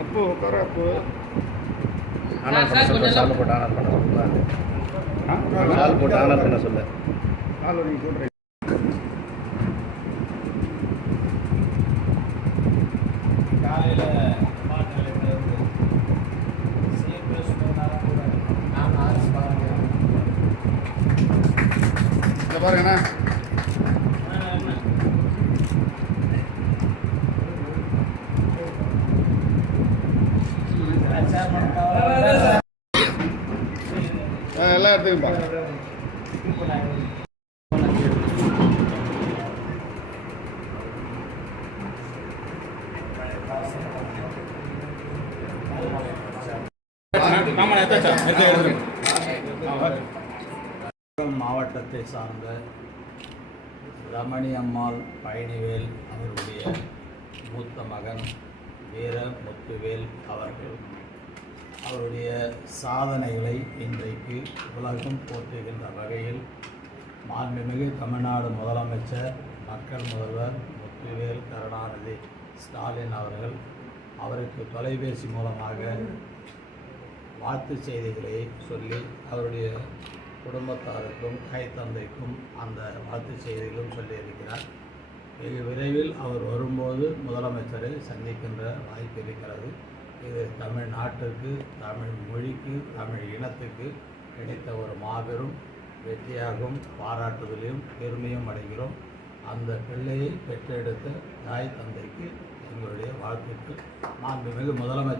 அப்போ உட்கார அப்போ சால் போட்டு ஆனர் பண்ண சொல்லுங்க. சால் போட்டு ஆனர் பண்ண சொல்ல சால் நீங்கள் சொல்கிறீங்க. காலையில் பாருங்கண்ணா எல்லாம் எடுத்துக்கா மாவட்டத்தை சார்ந்த ரமணி அம்மாள் பழனிவேல் அவருடைய மூத்த மகன் வீர முத்துவேல் அவர்கள் அவருடைய சாதனைகளை இன்றைக்கு உலகம் போற்றுகின்ற வகையில் மாண்புமிகு தமிழ்நாடு முதலமைச்சர் மக்கள் முதல்வர் முத்துவேல் கருணாநிதி ஸ்டாலின் அவர்கள் அவருக்கு தொலைபேசி மூலமாக வாழ்த்து செய்திகளை சொல்லி அவருடைய குடும்பத்தாருக்கும் கைத்தந்தைக்கும் அந்த வாழ்த்து செய்திகளும் சொல்லியிருக்கிறார். வெகு விரைவில் அவர் வரும்போது முதலமைச்சரை சந்திக்கின்ற வாய்ப்பு இருக்கிறது. இது தமிழ்நாட்டிற்கு, தமிழ் மொழிக்கு, தமிழ் இனத்துக்கு கிடைத்த ஒரு மாபெரும் வெற்றியாகவும் பாராட்டுதலையும் பெருமையும் அடைகிறோம். அந்த பிள்ளையை பெற்றெடுத்த தாய் தந்தைக்கு எங்களுடைய வாழ்த்துக்கள். மாண்புமிகு முதலமைச்சர்